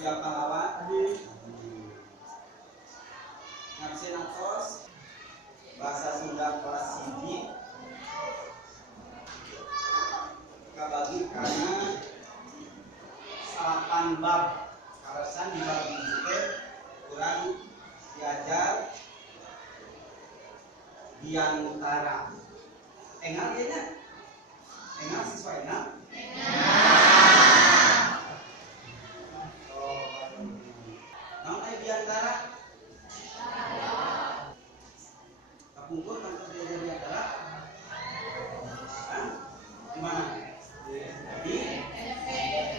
Juga pahlawan ngabsen atos bahasa Sunda kelas siji kabagi karena salapan bab karasan dibagi juga kurang diajar diantara engal ya engal siswa engal diantara kapungkur kantor belajar diantara di mana? Di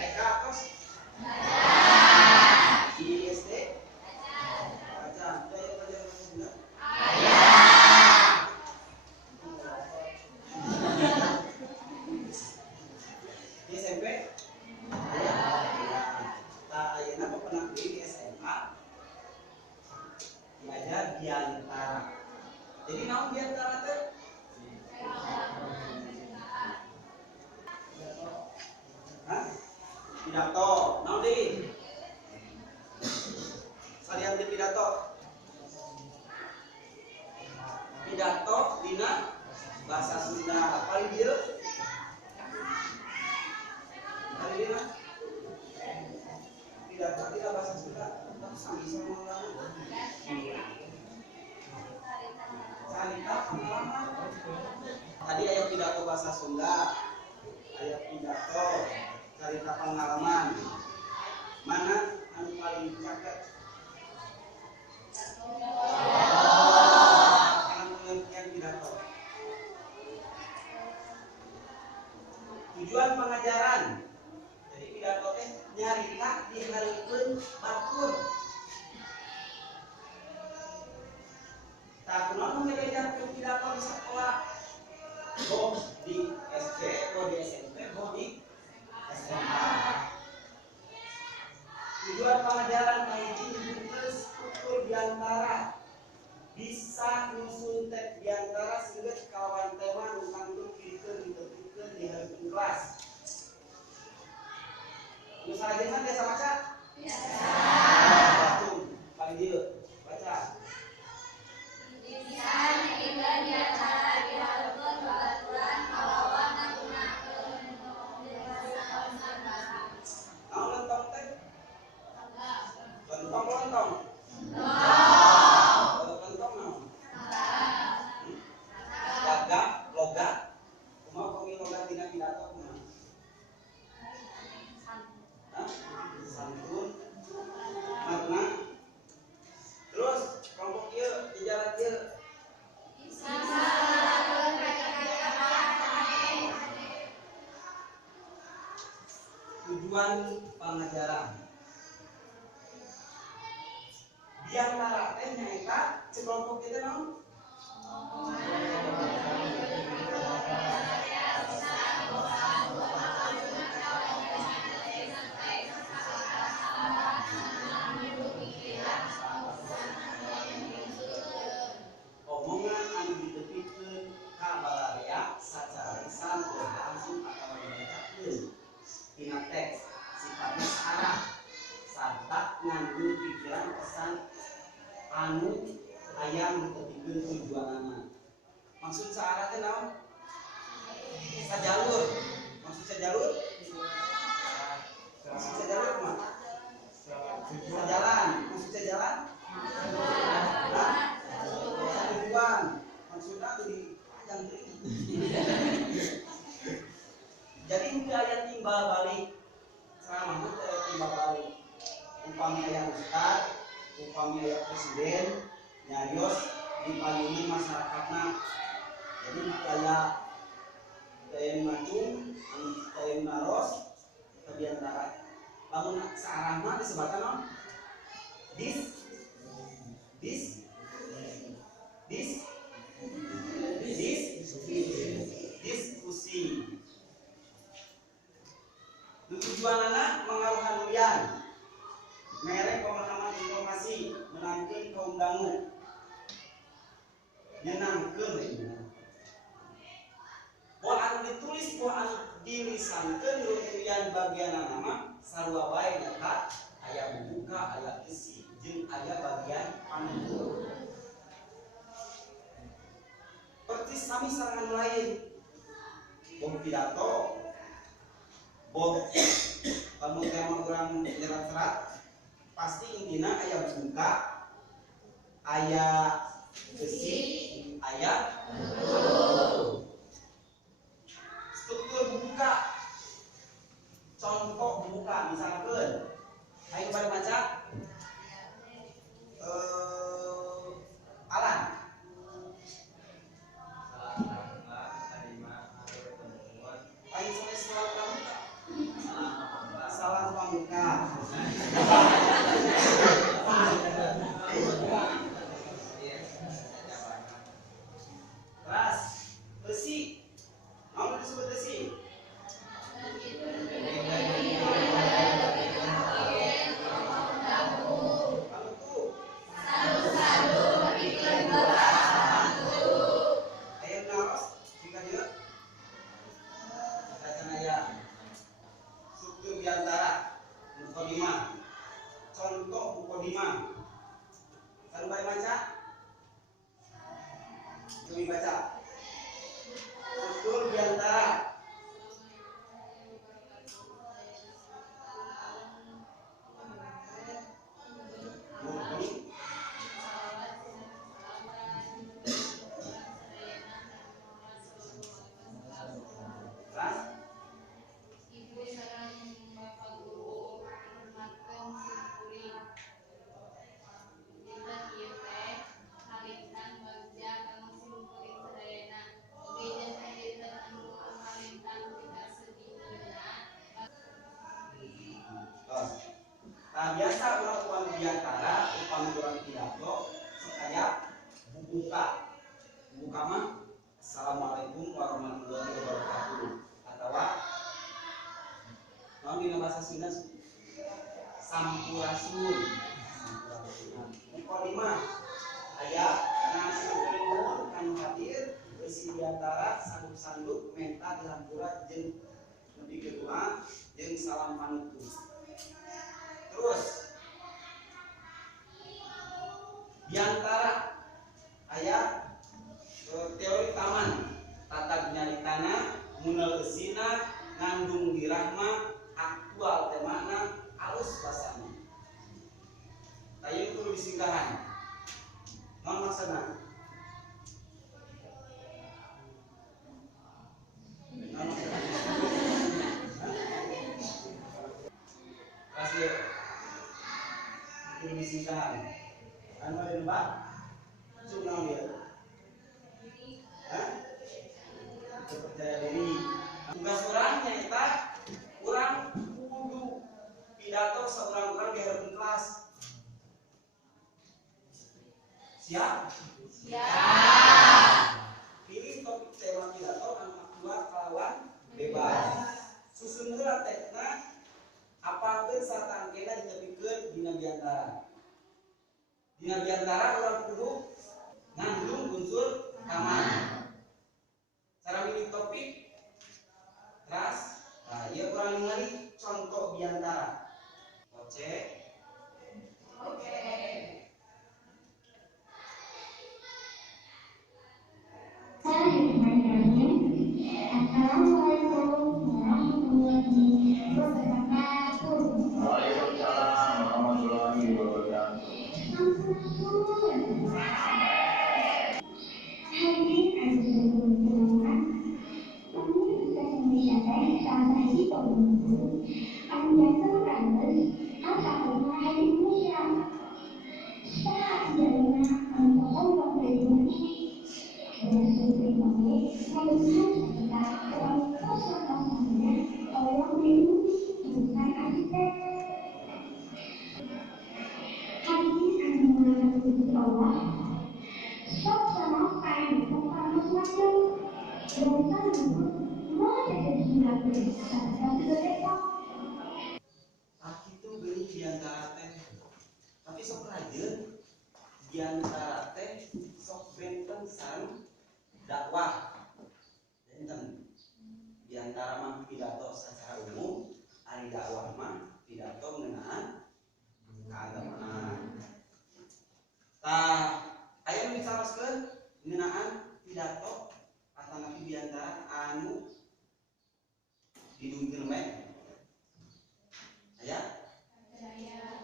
TK kos di SD baca daya pelajaran Sunda di SMP ayeuna pernah di SMA diajar diantara. Jadi naon diantara teh? Pidato. Naon deui? Salian di pidato. Pidato dina bahasa Sunda. Paling dieu? Paling dina? Pidato dina bahasa Sunda. Tapi sami sama urang. Tadi ayat pidato bahasa Sunda, ayat pidato cerita pengalaman. Mana anu paling cakep? Anu pengertian pidato. Tujuan pengajaran. Jadi pidato teh nyarita dihareukeun batur. Tak kenal mengajar pidato di sekolah, boh di SD, boh di SMP, boh di SMA. Tujuan pengajaran hiji terus ukur diantara bisa nyusun tek diantara seueur kawan tema nu kanggo pikeun ditutupkeun di hareupeun kelas. Nu sarajengna biasa baca? Biasa. Baca paling dieu baca. Tujuan pengajaran diantara teh nyaeta sekelompok kita naon? Omongan anu ditepikeun ka balarea sacara lisan langsung atawa dibacakeun dina teks sifatnya arah sarta ngandung pikiran pesan anu hayang ditepikeun tujuanana. Maksud saarah teh naon? Sajalur. Maksud sajalur? Maksud sajalur kumaha? Sajalan. Maksud sajalan? Tujuan. Maksudna di panjang deui. Jadi itu ayat timbal balik. Ceramah itu ayat timbal balik. Upami ayat ustad, upami ayat presiden, nyarios dipayungi masyarakatna. Jadi kayak ngacung, kayak naros, kebiantara. Lamun searah mah disebutkan non diskusi. Tujuanana mengaruhan lian, merek pemahaman informasi, menangkeun kaum dangu, nyenangkeun. Poal anu ditulis, poal anu dilisankeun rumian bagian nama sarua bae nyata aya buka, aya isi, jeung aya bagian panutur. Persis sami sarangan lain. Boh pidato, boh kamu tema orang nyerat-serat, pasti intina aya buka, aya isi, aya struktur buka. Contoh buka misalkan, ayo pada baca Alan. Ayo sampai salam pramuka. Salam pramuka. Terus, besi. Mau disebut besi? Contoh mukodima. Kalau baca, coba baca. Struktur diantara biasa orang diantara upami orang pidato supaya buka mah assalamualaikum warahmatullahi wabarakatuh atau mau di bahasa Sunda sampurasun. Mukodimah aya nasi kuning kan hadir isi diantara sanduk-sanduk menta di hampura jeung lebih kedua jeung salam panutur. Terus diantara ayat teori taman tata nyalitana munal esina ngandung dirahma aktual temana alus basana. Tayu kudu disinggahan. Naon maksudna? Naon maksudna? Kasih kudu disinggahan. Anu ada Mbak? Cuma dia. Hah? Percaya diri. Tugas orangnya eta urang kudu pidato saurang-urang di hadapan kelas. Siap? Siap. Pilih topik tema pidato anu aktual kalawan bebas. Susun heula tekna apakeun sarta angkena ditepikeun dina diantara. Dina diantara urang kudu ngandung unsur keamanan. Cara milih topik ras, nah ieu urang ningali contoh diantara. Oke. Assalamualaikum warahmatullahi wabarakatuh. Waalaikumsalam warahmatullahi wabarakatuh. Hadirin ada seluruh penonton, kami sukses mencapai salah satu pembuku Anjata Kampus Al-Fatihah Hai Indonesia. Setelah adanya protokol COVID ini, dengan survei kami melihat sekitar uang kosong-kosongnya tolong dilindungi jurusan arsitek. Hadirin anu mengharap Gusti Allah, sok sama kain bukan sesuatu yang sama mau jadi singapura serta sedekah. Itu beli diantara teh, tapi sok rajin diantara teh sok benten sareng dakwah. Benten diantara mah pidato secara umum, ari dakwah mah pidato ngeunaan Ayo misalkan ngeunaan pidato atau nanti diantara anu didungkeun we aya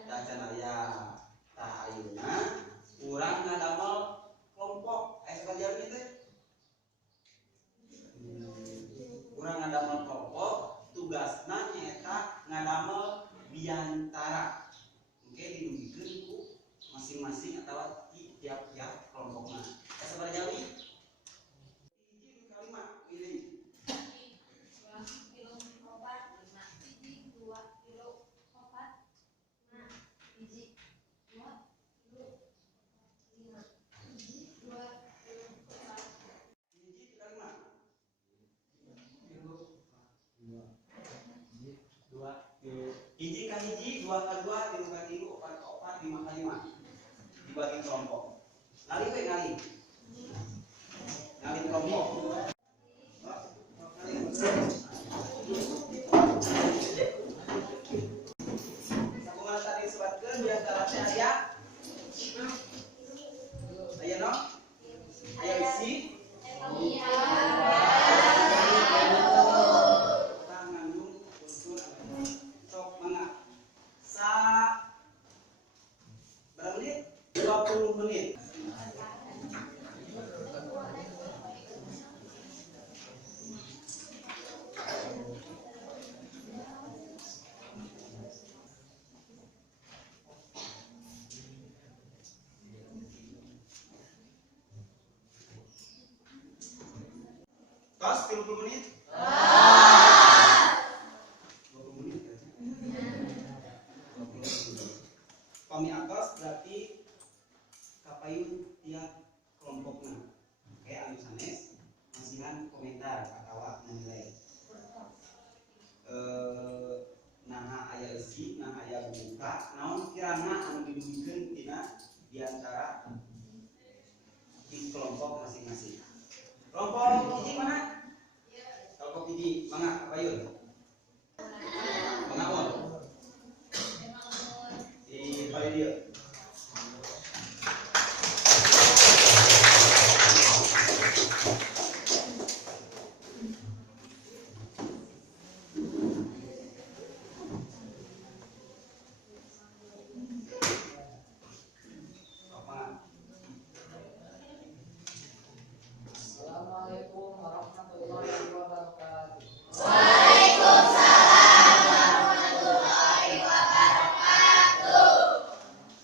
dacanaya ayeuna urang ngadamel kelompok sabajawi teh urang ngadamel kelompok tugasna nyaeta ngadamel biantara oke didungkeun ku masing-masing atau di tiap-tiap kelompokna sabajawi hiji kalimat pilih hiji ka hiji, dua ka dua, tilu ka tilu, opat ka opat, lima ka lima. Dibagi kelompok. Ngali we ngali. Ngali kelompok. Sakumaha tadi sebutkeun diantara teh aya no? Aya isi. Berapa menit? 20 menit. Tos 30 menit? 20 menit ya. Kami atas berarti kapayun tiap kelompoknya. Oke, anu sanes masihan komentar atawa nilai. Nah aya isi, nah aya buka, naon kirana anu didungkeun tina diantara di kelompok masing-masing. Kelompok hiji mana? Kelompok hiji mangga kapayun. Mangaon? Di bari dieu. Assalamualaikum warahmatullahi wabarakatuh.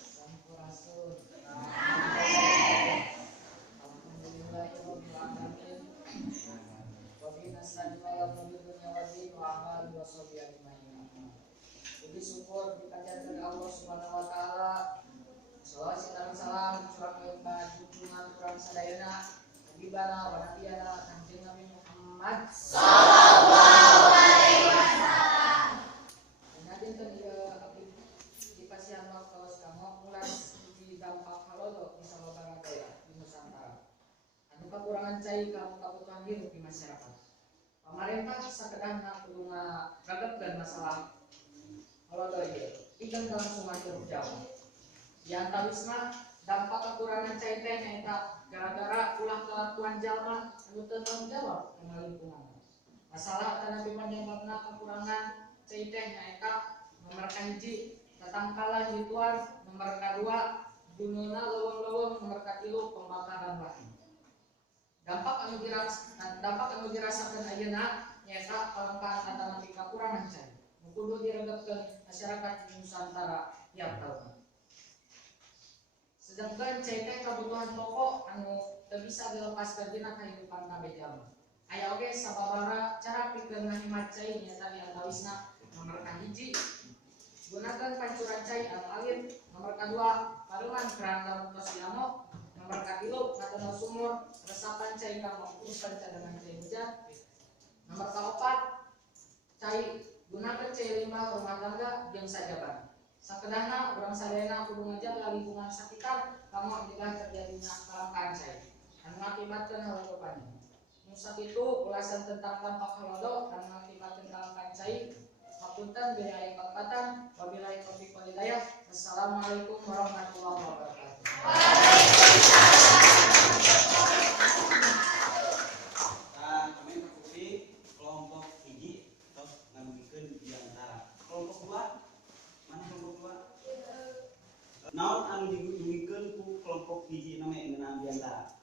Sampurasun. Alhamdulillahirabbil alamin. Wa bihi nasta'inu ala umuri dunya waddin wa amali wa sahbihi ajmain. Puji syukur dipanjatkeun Allah Subhanahu wa taala. Shalawat serta salam curahkeun ka junjungan urang sadayana Habibana wa nabiyana Kanjeng Nabi Muhammad sallallahu alaihi wasallam. Dinten ieu abdi dipasihan waktu kanggo ngulas di dampak halodo di sababaraha daerah di Nusantara. Anu kakurangan cai ka kabutuhan hirup di masyarakat. Pamarentah sakedahna kudu ngagepkeun masalah halodo ieu. Pikeun kelangsungan hirup jauh. Di antawisna dampak kekurangan cai teh nyaeta gara-gara ulah kelakuan jalma anu teu tanggung jawab kana lingkungan. Masalah kana penyebabna kekurangan cai teh nyaeta nomor kahiji tatangkala hituan, nomor kadua duneuna leuweung-leuweung, nomor katilu pembakaran lahan. Dampak anu dirasakeun ayeuna nyaeta kalampahan antara kekurangan cai. Nu kudu diregepkeun masyarakat di Nusantara tiap tahun. Sedangkan cai teh kebutuhan pokok anu teu bisa dilepaskeun dina kahirupan kabeh jalma. Aya oge sababaraha cara pikeun ngahemat cai nyaeta di antawisna nomor kahiji gunakeun pancuran cai anu alit, nomor kadua pareman keran lamun tos diamok, nomor katilu ngatunau sumur resapan cai kanggo urusan cadangan cai hujan, nomor kaopat cai gunakeun cai limbah rumah tangga jeung sajaban. Sakedahna urang sadayana kudu ngajaga lingkungan sakitar kanggo mencegah terjadinya kelangkaan cai anu ngakibatkeun halodo panen. Nu sakitu ulasan tentang dampak halodo anu ngakibatkeun kelangkaan cai. Hapunten bila aya kalpatan, wabillahi taufiq wal hidayah. Wassalamualaikum warahmatullahi wabarakatuh. Kami mengikuti kelompok hiji terus ngambilkeun di antara. Kelompok dua, mana kelompok dua? Naon anu diguyikeun ku kelompok hiji name ngeunaan di antara?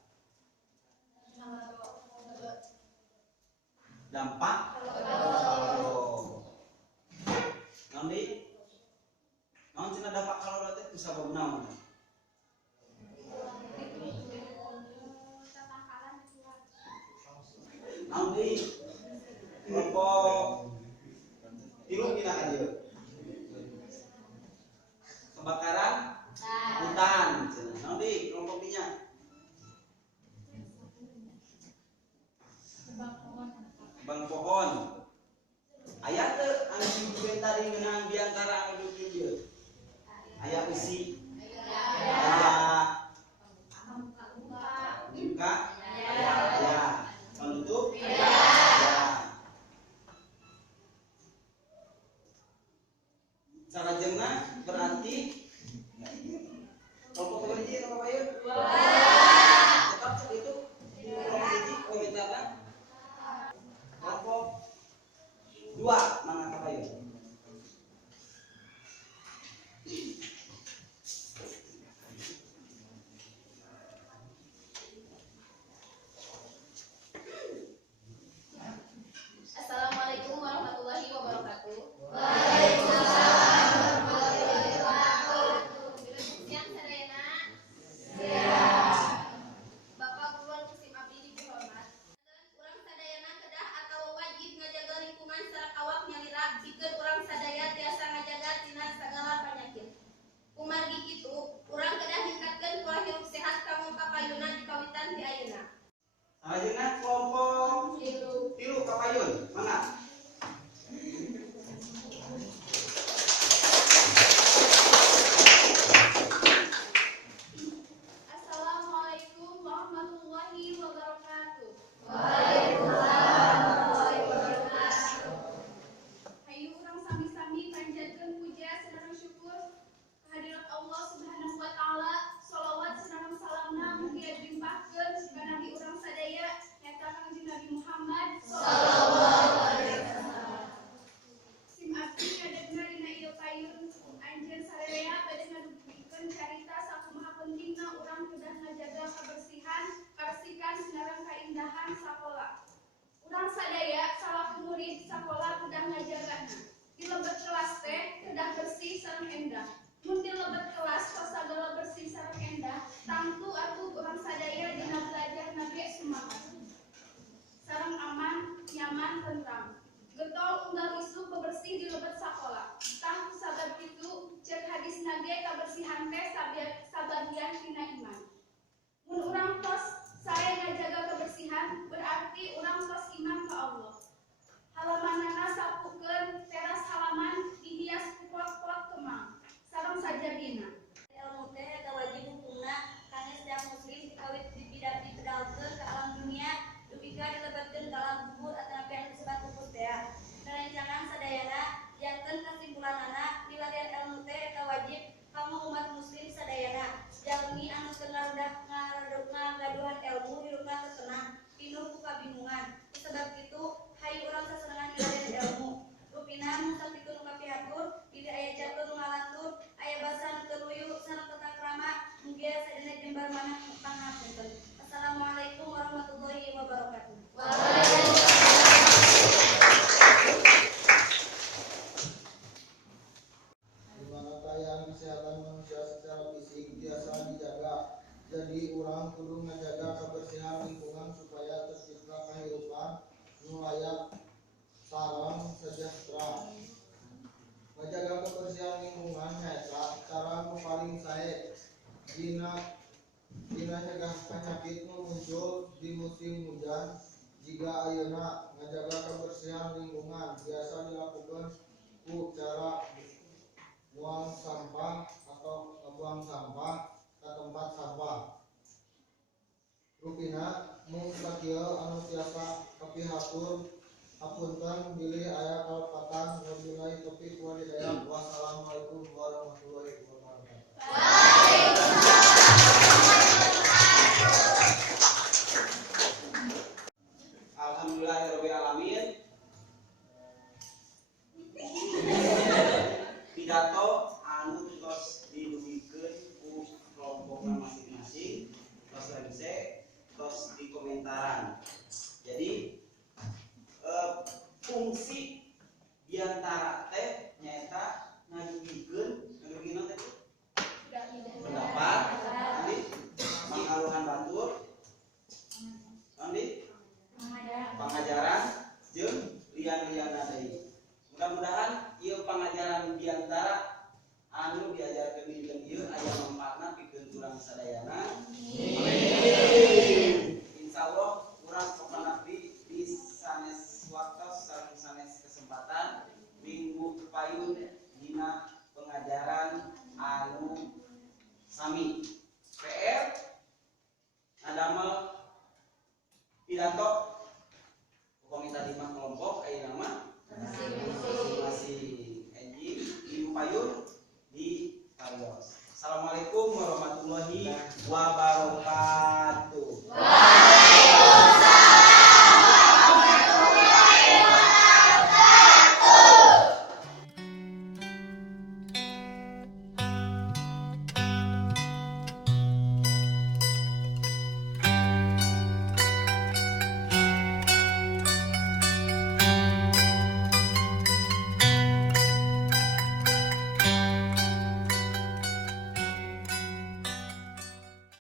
Dampak kaloro. Naon deui? Naon cenah dampak kaloro teh ku sabab naon? Naon deui? Kelompok tilu pina ka dieu. Kebakaran hutan. Naon deui kelompok dinya? Bang pohon. Aya teu anu disebutkeun tadi ngeunaan di antara anu di dieu? Aya besi. Aya buka. Ya. Penutup. Ya. Sarajengna berarti kelompok keberji atau apa ya? Tetap itu kelompok hiji komentarna. Kelompok dua mana apa ya? Assalamualaikum warahmatullahi wabarakatuh. Siang sadayana. Bapak Guru Musim Abdi dihormat. Urang sadayana kedah atau wajib ngajaga lingkungan sareng awak nyalira pikeun urang sadaya tiasa ngajaga tina sagala panyakit. Kumargi kitu, urang kedah ningkatkeun pola hirup sehat kanggo kapayunan di kawitan ti ayeuna. Sarajengna kelompok tilu kapayun mana? Assalamualaikum warahmatullahi wabarakatuh. Hayu urang sami-sami panjatkeun puja sareng syukur kehadirat Allah Subhanahu wa taala. Shalawat sareng salamna mugi limpahkeun ka nabi urang sadaya nyaeta Kangjeng Nabi Muhammad sallallahu alaihi wasallam. Sim abdi kadegna dina ieu payun anjeun sararea bade ngadugikeun carita sakumaha pentingna urang kedah ngajaga kabersihan, karesikan sareng kaindahan sakola. Urang sadaya salaku murid sakola kedah ngajagana. Di lebet kelas teh kedah bersih sareng endah. Mun di lebet kelas tos sagala bersih sareng endah, tangtu atuh urang sadaya dina belajar nage sumakat. Sareng aman, nyaman, tentram. Getol unggal isu bebersih di lebet sakola. Tah sabab kitu cek hadis nage kabersihan teh sabagian tina iman. Mun urang tos sae ngajaga kebersihan berarti urang tos iman ka Allah. Halamanana sapukeun teras halaman dihias ku pot-pot kemang sareng sajadina. Ilmu teh eta wajib hukumna kangge setiap muslim dikawit dipedalkeun ke alam dunia dupika dilebetkeun ka alam kubur ataupun yang disebut kubur teh. Rerencangan sadayana janten kesimpulanana milarian ilmu teh eta wajib kanggo umat muslim sadayana. Jalmi anu teu ngagaduhan ilmu hirupna teu tenang, pinuh ku kabingungan. Sebab kitu hayu urang sasenengan milarian ilmu. Rupina mun sakitu nu kapihatur, dili aya jatuh nu ngalantur, aya basa nu teu luyu sareng tata krama, mugi sadina jembar maneh pangapunten. Assalamualaikum warahmatullahi wabarakatuh. Di mana keadaan kesehatan manusia secara fisik biasa dijaga, jadi urang kudu ngajaga kebersihan lingkungan supaya tercipta kehidupan nu layak sareng sejahtera. Ngajaga kebersihan lingkungan nyaeta cara nu paling sae dina nyegah penyakit nu muncul di musim hujan. Jika ayeuna ngajaga kebersihan lingkungan biasa dilakukan ku cara buang sampah atau membuang sampah ke tempat sampah. Rupina mun sakieu anu tiasa kapihatur hapunten bilih aya kalepatan wabillahi taufiq wal hidayah. Wassalamualaikum warahmatullahi wabarakatuh. Waalaikumsalam. komentaran. Jadi fungsi diantara teh nyata ngagigikeun teh pendapat, nanti mengaluhan batur, nanti pengajaran jeung lian-lianna deui. Mudah-mudahan ieu pengajaran diantara anu diajarkeun dinten ieu aya manfaatna pikeun urang sadayana. Insyaallah urang pokona di sanes waktos sareng sanes kesempatan minggu payun dina pengajaran anu sami PR ngadamel pidato komite 5 kelompok aya nama masing-masing enjing minggu payun di Parios. Assalamualaikum warahmatullahi wabarakatuh.